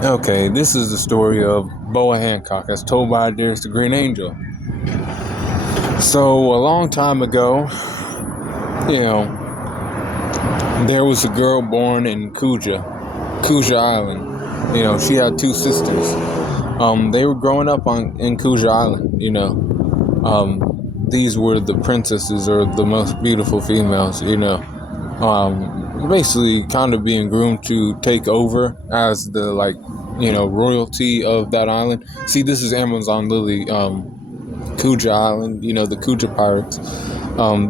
Okay, this is the story of Boa Hancock, as told by Darius the Green Angel. So, a long time ago, you know, there was a girl born in Kuja Island. She had two sisters. They were growing up in Kuja Island. These were the princesses, or the most beautiful females. Basically kind of being groomed to take over as the royalty of that island. See, this is Amazon Lily, Kuja Island. The Kuja pirates.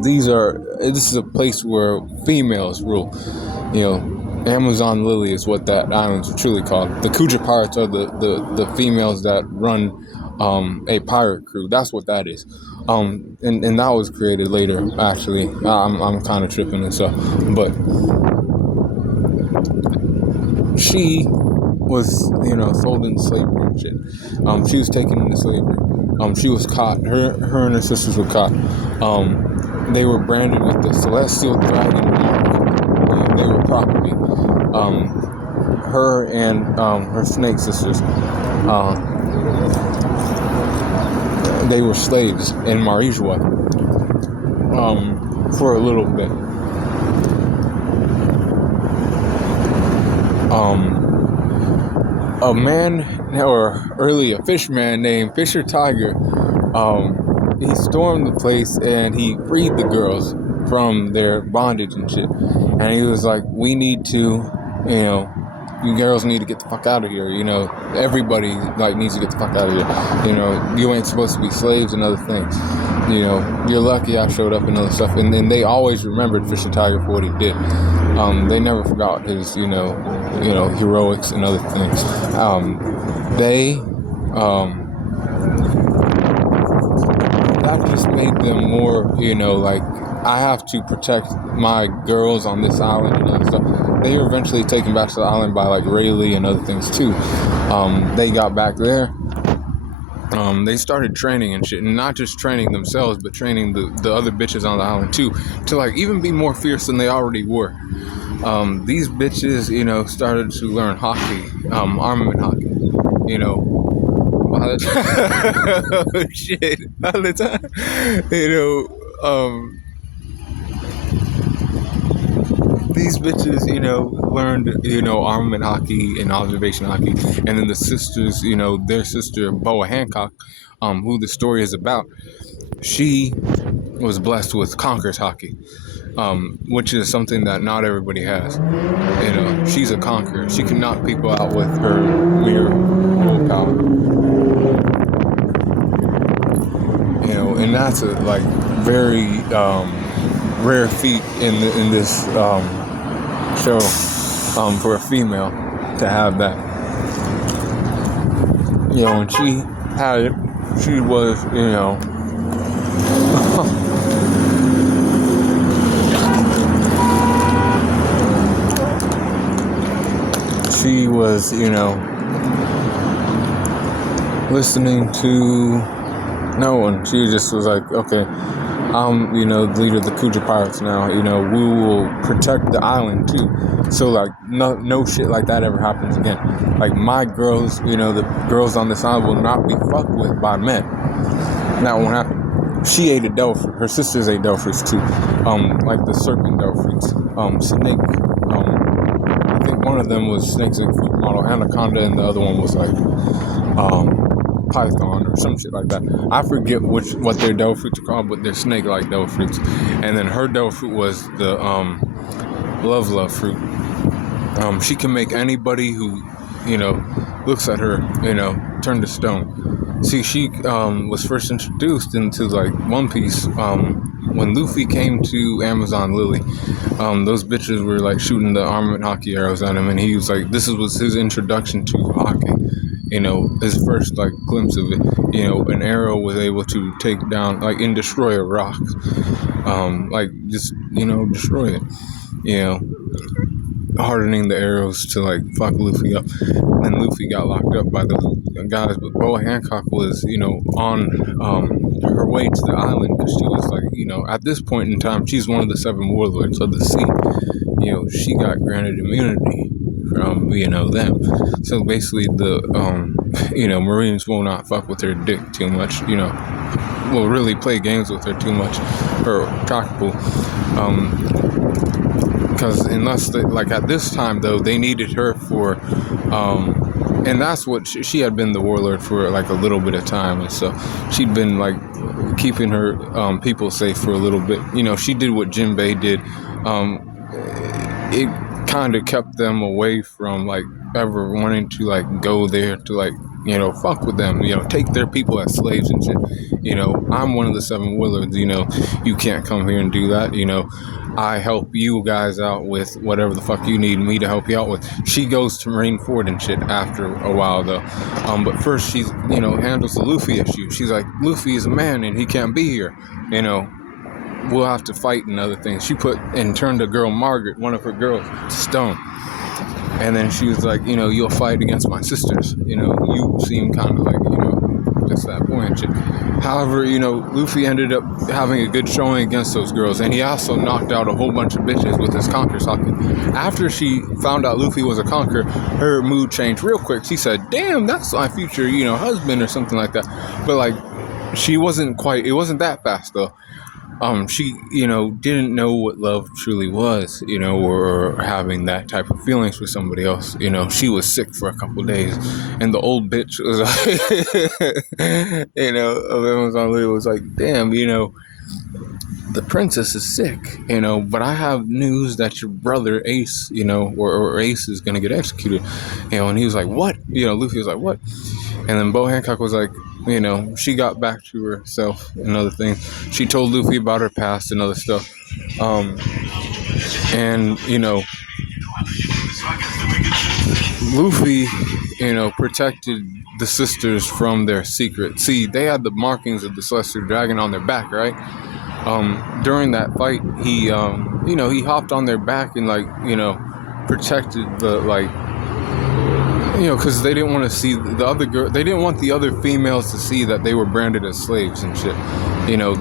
This is a place where females rule. Amazon Lily is what that island's truly called. The Kuja pirates are the females that run a pirate crew. That's what that is. And that was created later. Actually, I'm kind of tripping and stuff, but she was sold into slavery and shit. She was taken into slavery. She was caught. Her and her sisters were caught. They were branded with the celestial dragon mark. They were property. Her and her snake sisters. They were slaves in Marijua for a little bit. A man, or early a fishman named Fisher Tiger, he stormed the place and he freed the girls from their bondage and shit. And he was like, we need to, you girls need to get the fuck out of here. Everybody needs to get the fuck out of here. You ain't supposed to be slaves and other things. You're lucky I showed up and other stuff. And then they always remembered Fisher Tiger for what he did. They never forgot his, heroics and other things. That just made them more, I have to protect my girls on this island and other stuff. They were eventually taken back to the island by Rayleigh and other things too. They got back there. They started training and shit, and not just training themselves, but training the other bitches on the island too, to even be more fierce than they already were. These bitches, started to learn hockey, armament hockey, by the time, oh shit, by the time, these bitches, learned, armament hockey and observation hockey. And then the sisters, their sister, Boa Hancock, who the story is about, she was blessed with conqueror's hockey, which is something that not everybody has. She's a conqueror. She can knock people out with her mere willpower. And that's a, very, rare feat in this, show, for a female to have that. When she had it, she was, she was, listening to no one. She just was like, okay, I'm, the leader of the Kuja Pirates now. We will protect the island too. So no shit like that ever happens again. My girls, the girls on this island will not be fucked with by men. That won't happen. She ate a devil fruit. Her sisters ate devil fruits too. The serpent devil fruits. Snake. I think one of them was snake's fruit model anaconda, and the other one was python or some shit like that. I forget what their devil fruits are called, but they're snake-like devil fruits. And then her devil fruit was the love fruit. She can make anybody who looks at her turn to stone. See, she was first introduced into One Piece when Luffy came to Amazon Lily. Those bitches were shooting the armament hockey arrows at him, and he was this was his introduction to hockey. His first glimpse of it. An arrow was able to take down and destroy a rock. Destroy it. Hardening the arrows to fuck Luffy up. And then Luffy got locked up by those guys. But Boa Hancock was, on her way to the island, because she was at this point in time, she's one of the 7 warlords of the sea. She got granted immunity them. So basically, the Marines will not fuck with her dick too much. Will really play games with her too much, her cockable. Because unless at this time though, they needed her for and that's what she had been the warlord for like a little bit of time, and so she'd been like keeping her people safe for a little bit. She did what Jinbei did. It kind of kept them away from like ever wanting to like go there to like fuck with them, take their people as slaves and shit. I'm one of the 7 warlords. You can't come here and do that. I help you guys out with whatever the fuck you need me to help you out with. She goes to Marineford and shit after a while though. But first she's, handles the Luffy issue. She's like, Luffy is a man and he can't be here. We'll have to fight and other things. She turned a girl, Margaret, one of her girls, to stone. And then she was like, you'll fight against my sisters. You seem kind of like, just that boy and shit. However, Luffy ended up having a good showing against those girls, and he also knocked out a whole bunch of bitches with his conquer socket. After she found out Luffy was a conquer, her mood changed real quick. She said, damn, that's my future, husband or something like that. But like, it wasn't that fast though. She, didn't know what love truly was, or having that type of feelings for somebody else. She was sick for a couple days, and the old bitch was like, was like, damn, the princess is sick, but I have news that your brother Ace, or Ace is gonna get executed, and he was like, what? Luffy was like, what? And then Boa Hancock was like, she got back to herself and other things. She told Luffy about her past and other stuff. Luffy, protected the sisters from their secret. See, they had the markings of the Celestial Dragon on their back, right? During that fight, he hopped on their back and protected the because they didn't want to see the other girl. They didn't want the other females to see that they were branded as slaves and shit.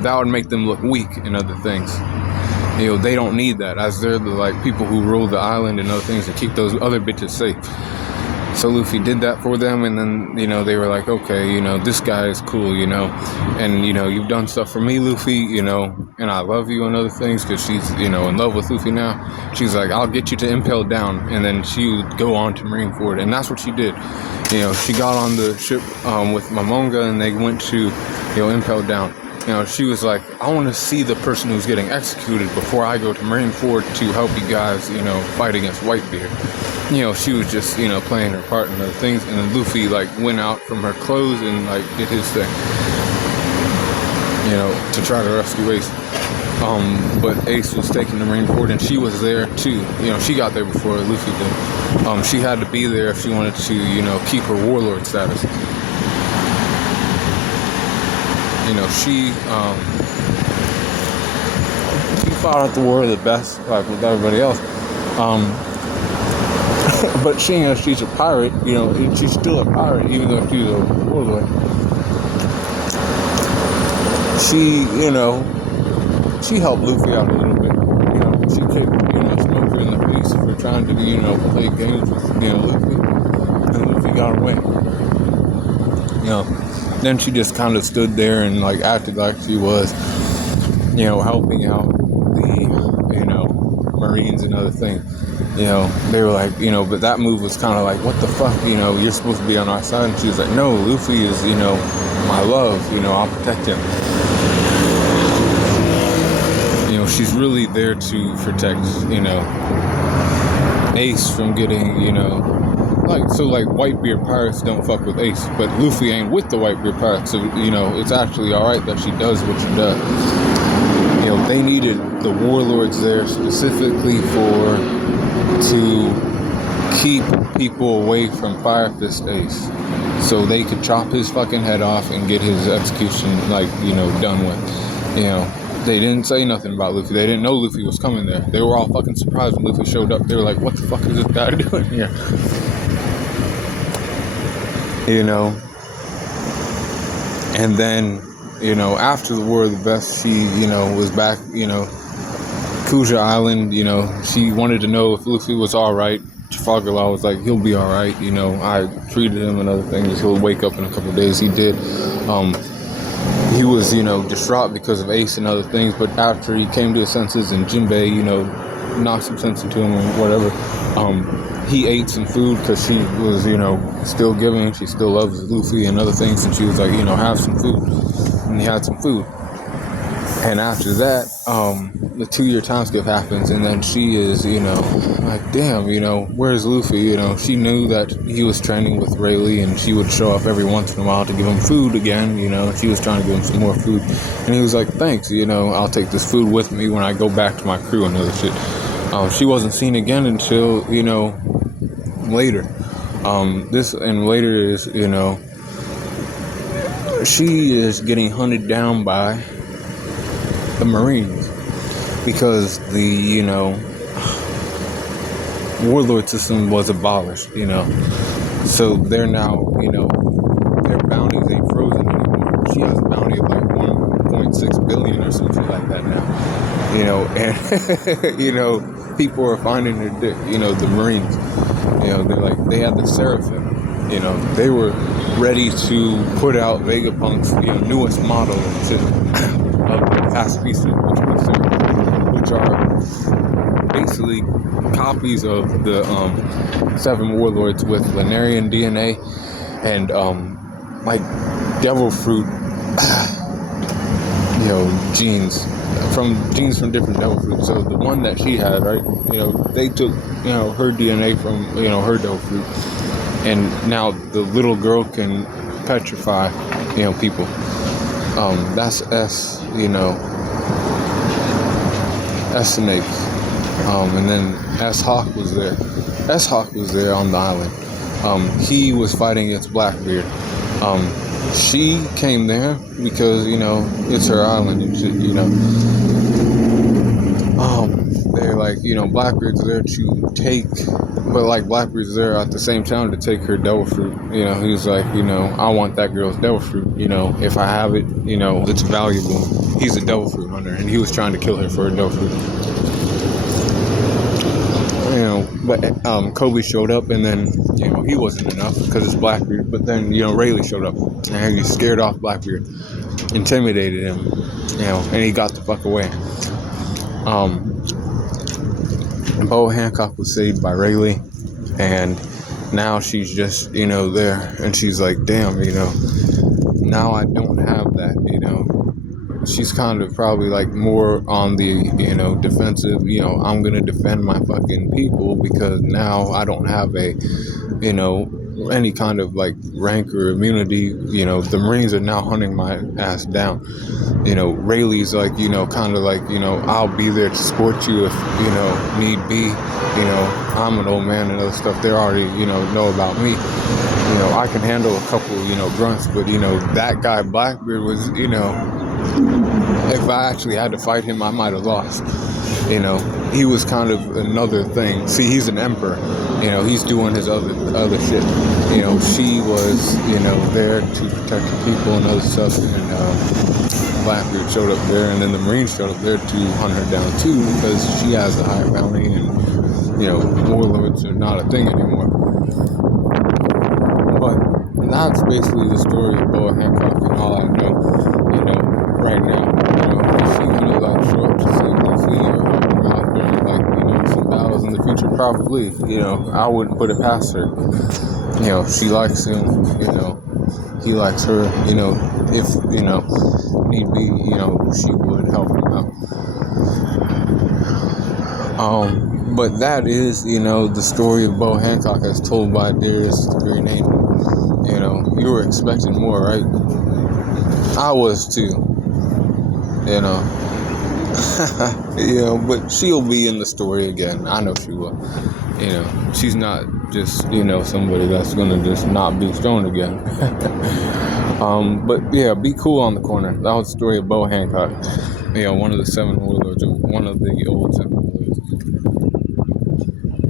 That would make them look weak and other things. They don't need that, as they're the people who rule the island and other things to keep those other bitches safe. So Luffy did that for them, and then, they were like, okay, this guy is cool, and, you've done stuff for me, Luffy, and I love you and other things, because she's, in love with Luffy now. She's like, I'll get you to Impel Down, and then she would go on to Marineford, and that's what she did. She got on the ship with Momonga, and they went to, Impel Down. She was like, I want to see the person who's getting executed before I go to Marineford to help you guys, fight against Whitebeard. She was just, playing her part and other things. And then Luffy, went out from her clothes and, did his thing, to try to rescue Ace. But Ace was taken to Marineford, and she was there, too. She got there before Luffy did. She had to be there if she wanted to, keep her warlord status. She fought out the war the best, with everybody else. But she's a pirate, she's still a pirate, even though she's a warlord. She helped Luffy out a little bit. She kicked, Smoker in the face for trying to, play games with, Luffy. And Luffy got away. Then she just kind of stood there and acted like she was, helping out the, Marines and other things. They were like, but that move was kind of like, what the fuck, you're supposed to be on our side. And she was like, no, Luffy is, my love, I'll protect him. She's really there to protect, Ace from getting, Whitebeard pirates don't fuck with Ace, but Luffy ain't with the Whitebeard pirates, so, it's actually alright that she does what she does. They needed the warlords there specifically to keep people away from Fire Fist Ace, so they could chop his fucking head off and get his execution, done with. They didn't say nothing about Luffy. They didn't know Luffy was coming there. They were all fucking surprised when Luffy showed up. They were like, what the fuck is this guy doing here? And then, after the War of the Best, she, was back, Kuja Island, she wanted to know if Luffy was alright. Trafalgar Law was like, he'll be all right. You know, I treated him and other things. He'll wake up in a couple of days. He did. He was, you know, distraught because of Ace and other things, but after he came to his senses and Jinbei, you know, knocked some sense into him and whatever, he ate some food because she was, you know, still giving. She still loves Luffy and other things, and she was like, you know, have some food. And he had some food. And after that, the 2-year time skip happens, and then she is, you know, like, damn, you know, where's Luffy? You know, she knew that he was training with Rayleigh, and she would show up every once in a while to give him food again. You know, she was trying to give him some more food, and he was like, thanks, you know, I'll take this food with me when I go back to my crew and other shit. She wasn't seen again until, you know, later. Later is, you know, she is getting hunted down by the Marines because the, you know, warlord system was abolished, you know. So they're now, you know, their bounties ain't frozen anymore. She has a bounty of like 1.6 billion or something like that now, you know. And you know, people are finding her dick, you know, the Marines, you know, they're like, they had the Seraphim, you know, they were ready to put out Vegapunk's, you know, newest model of the pacifista, which are basically copies of the 7 warlords with Lanarian DNA and like devil fruit, you know, genes from different devil fruits. So the one that she had, right, you know, they took, you know, her DNA from, you know, her devil fruit, and now the little girl can petrify, you know, people. That's S, you know, S and H. And then S-Hawk was there. S-Hawk was there on the island. He was fighting against Blackbeard. She came there because, you know, it's her island and shit, you know. They're like, you know, Blackbeard's there to take, but like Blackbeard's there at the same time to take her devil fruit. You know, he's like, you know, I want that girl's devil fruit. You know, if I have it, you know, it's valuable. He's a devil fruit hunter, and he was trying to kill her for her devil fruit. You know, but Kobe showed up, and then, you know, he wasn't enough because it's Blackbeard. But then, you know, Rayleigh showed up, and he scared off Blackbeard, intimidated him, you know, and he got the fuck away. Boa Hancock was saved by Rayleigh, and now she's just, you know, there, and she's like, damn, you know, now I don't have that, you know. She's kind of probably like more on the, you know, defensive, you know, I'm gonna defend my fucking people because now I don't have a, you know, any kind of like rank or immunity. You know, the Marines are now hunting my ass down. You know, Rayleigh's like, you know, kind of like, you know, I'll be there to support you if, you know, need be. You know, I'm an old man and other stuff. They already, you know about me. You know, I can handle a couple, you know, grunts, but, you know, that guy Blackbeard was, you know, if I actually had to fight him, I might have lost. You know, he was kind of another thing. See, he's an emperor. You know, he's doing his other shit. You know, she was, you know, there to protect the people and other stuff. And Blackbeard showed up there, and then the Marines showed up there to hunt her down too because she has a higher bounty, and, you know, warlords are not a thing anymore. But that's basically the story of Boa Hancock and all I know, you know, right now. You know, is she gonna like show up to save Luffy or help him out during, like, you know, some battles in the future? Probably. You know, I wouldn't put it past her. You know, she likes him, you know, he likes her, you know, if, you know, need be, you know, she would help him out. But that is, you know, the story of Boa Hancock as told by Darius the Green Angel. You know, you were expecting more, right? I was too. You know. You know, but she'll be in the story again. I know she will. You know, she's not just, you know, somebody that's gonna just not be shown again. But yeah, be cool on the corner. That was the story of Boa Hancock. You know, one of the 7 warlords, one of the old 7 warlords.